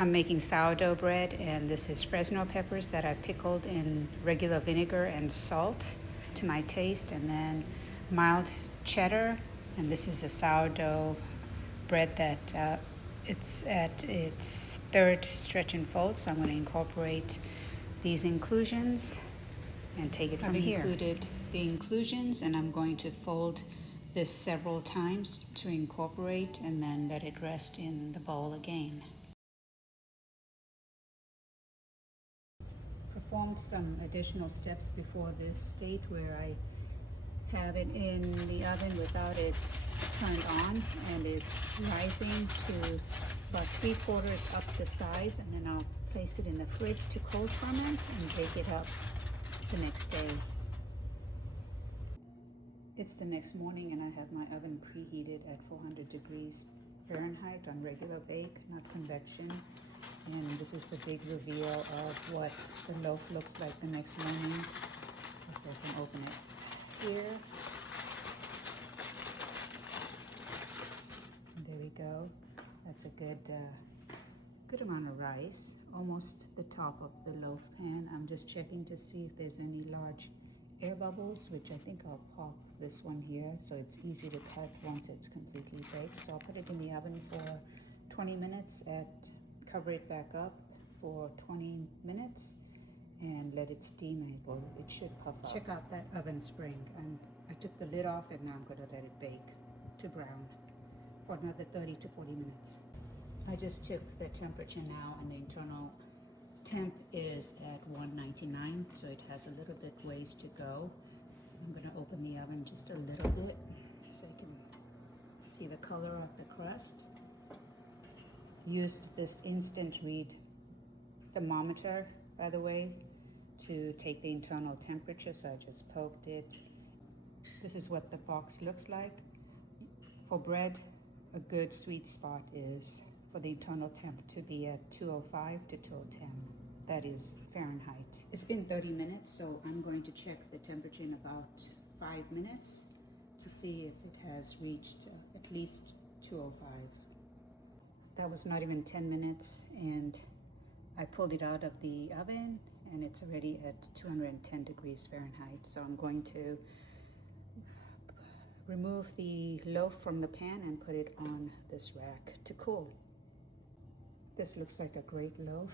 I'm making sourdough bread, and this is Fresno peppers that I pickled in regular vinegar and salt to my taste, and then mild cheddar. And this is a sourdough bread that it's at its third stretch and fold, so I'm going to incorporate these inclusions and take it from here. I've included the inclusions, and I'm going to fold this several times to incorporate and then let it rest in the bowl again. Performed some additional steps before this state where I have it in the oven without it turned on, and it's rising to about 3/4 up the sides, and then I'll place it in the fridge to cold ferment and bake it up the next day. It's the next morning and I have my oven preheated at 400 degrees Fahrenheit on regular bake, not convection. And this is the big reveal of what the loaf looks like the next morning. If I can open it here. And there we go. That's a good amount of rice, almost the top of the loaf pan. I'm just checking to see if there's any large air bubbles, which I think I'll pop this one here so it's easy to cut once it's completely baked. So I'll put it in the oven for 20 minutes cover it back up for 20 minutes and let it steam, and it should puff up. Check out that oven spring. I took the lid off, and now I'm going to let it bake to brown for another 30 to 40 minutes. I just took the temperature now, and the internal temp is at 199, so it has a little bit ways to go. I'm going to open the oven just a little bit so you can see the color of the crust. Use this instant read thermometer, by the way, to take the internal temperature, so I just poked it. This is what the box looks like. For bread, a good sweet spot is for the internal temp to be at 205 to 210. That is Fahrenheit. It's been 30 minutes, so I'm going to check the temperature in about 5 minutes to see if it has reached at least 205. That was not even 10 minutes, and I pulled it out of the oven, and it's already at 210 degrees Fahrenheit. So I'm going to remove the loaf from the pan and put it on this rack to cool. This looks like a great loaf,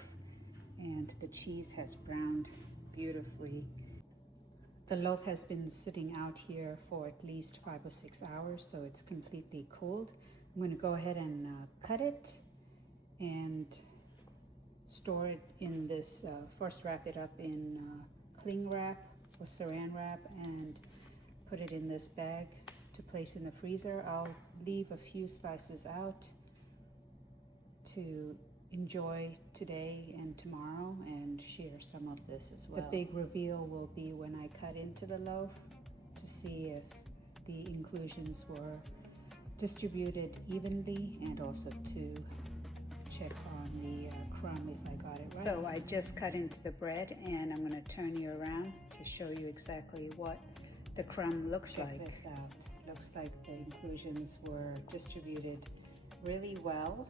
and the cheese has browned beautifully. The loaf has been sitting out here for at least 5 or 6 hours, so it's completely cooled. I'm going to go ahead and cut it and store it in this, first wrap it up in cling wrap or saran wrap and put it in this bag to place in the freezer. I'll leave a few slices out to enjoy today and tomorrow and share some of this as well. The big reveal will be when I cut into the loaf to see if the inclusions were distributed evenly, and also to check on the crumb if I got it right. So I just cut into the bread, and I'm going to turn you around to show you exactly what the crumb looks like. Check this out. Looks like the inclusions were distributed really well,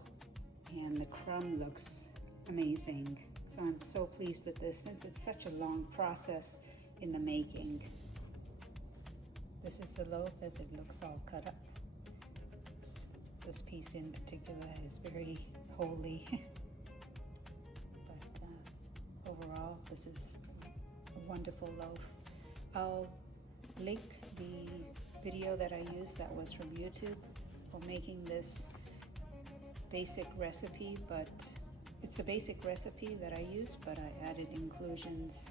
and the crumb looks amazing. So I'm so pleased with this, since it's such a long process in the making. This is the loaf as it looks all cut up. This piece in particular is very holy. But overall, this is a wonderful loaf. I'll link the video that I used that was from YouTube for making this basic recipe, but it's a basic recipe that I used, but I added inclusions